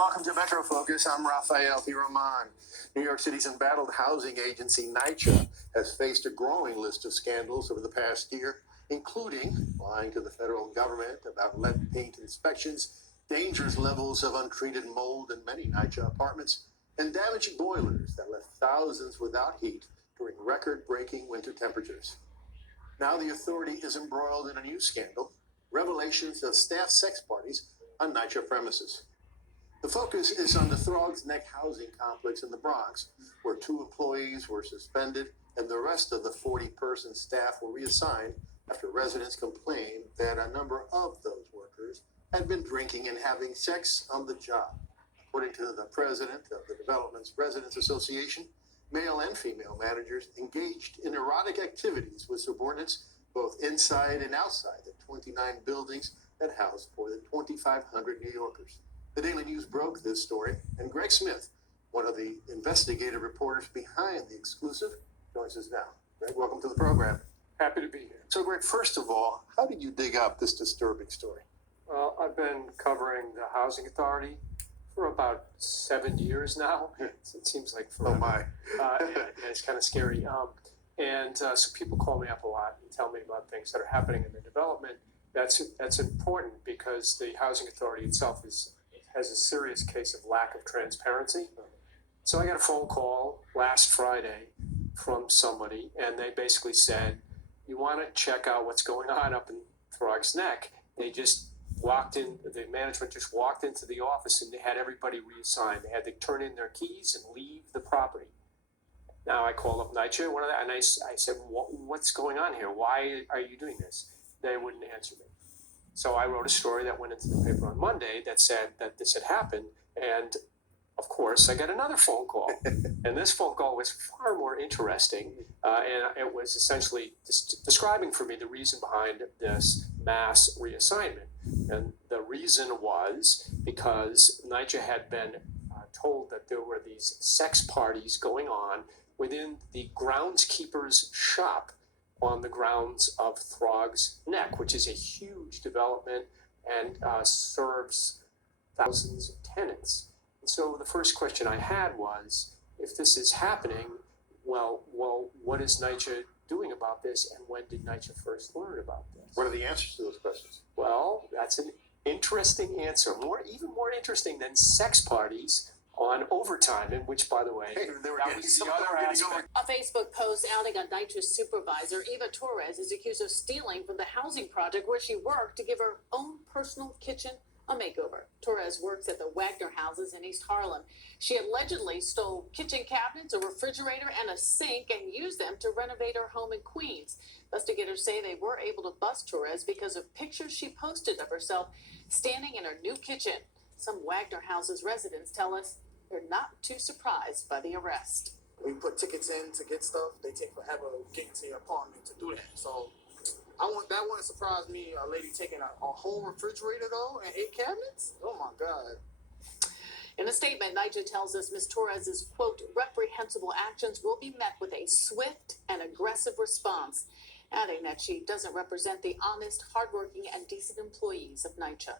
welcome to Metro Focus. I'm Rafael P. Roman. New York City's embattled housing agency, NYCHA, has faced a growing list of scandals over the past year, including lying to the federal government about lead paint inspections, dangerous levels of untreated mold in many NYCHA apartments, and damaged boilers that left thousands without heat during record-breaking winter temperatures. Now the authority is embroiled in a new scandal, revelations of staff sex parties on NYCHA premises. The focus is on the Throgs Neck housing complex in the Bronx, where 2 employees were suspended and the rest of the 40-person staff were reassigned after residents complained that a number of those workers had been drinking and having sex on the job. According to the president of the development's Residents Association, male and female managers engaged in erotic activities with subordinates both inside and outside the 29 buildings that house more than 2,500 New Yorkers. The Daily News broke this story, and Greg Smith, one of the investigative reporters behind the exclusive, joins us now. Greg, welcome to the program. Happy to be here. So, Greg, first of all, how did you dig up this disturbing story? Well, I've been covering the Housing Authority for about 7 years now. It seems like forever. Oh, my. And it's kind of scary. So people call me up a lot and tell me about things that are happening in the development. That's important because the Housing Authority itself has a serious case of lack of transparency. So I got a phone call last Friday from somebody, and they basically said, you want to check out what's going on up in Throgs Neck. They just walked in, the management just walked into the office and they had everybody reassigned. They had to turn in their keys and leave the property. Now I called up NYCHA, and I said, what's going on here? Why are you doing this? They wouldn't answer me. So I wrote a story that went into the paper on Monday that said that this had happened. And of course, I got another phone call. And this phone call was far more interesting. And it was essentially describing for me the reason behind this mass reassignment. And the reason was because NYCHA had been told that there were these sex parties going on within the groundskeeper's shop on the grounds of Throgs Neck, which is a huge development and serves thousands of tenants. And so the first question I had was, if this is happening, well, what is NYCHA doing about this, and when did NYCHA first learn about this? What are the answers to those questions? Well, that's an interesting answer, even more interesting than sex parties on overtime, in which, by the way, that was the other aspect. A Facebook post outing a NYCHA supervisor, Eva Torres, is accused of stealing from the housing project where she worked to give her own personal kitchen a makeover. Torres works at the Wagner houses in East Harlem. She allegedly stole kitchen cabinets, a refrigerator, and a sink and used them to renovate her home in Queens. Investigators say they were able to bust Torres because of pictures she posted of herself standing in her new kitchen. Some Wagner houses residents tell us they're not too surprised by the arrest. We put tickets in to get stuff. They take forever getting to your apartment to do that. So that wouldn't surprise me. A lady taking a whole refrigerator though and 8 cabinets. Oh my God. In a statement, NYCHA tells us Ms. Torres's, quote, reprehensible actions will be met with a swift and aggressive response, adding that she doesn't represent the honest, hardworking, and decent employees of NYCHA.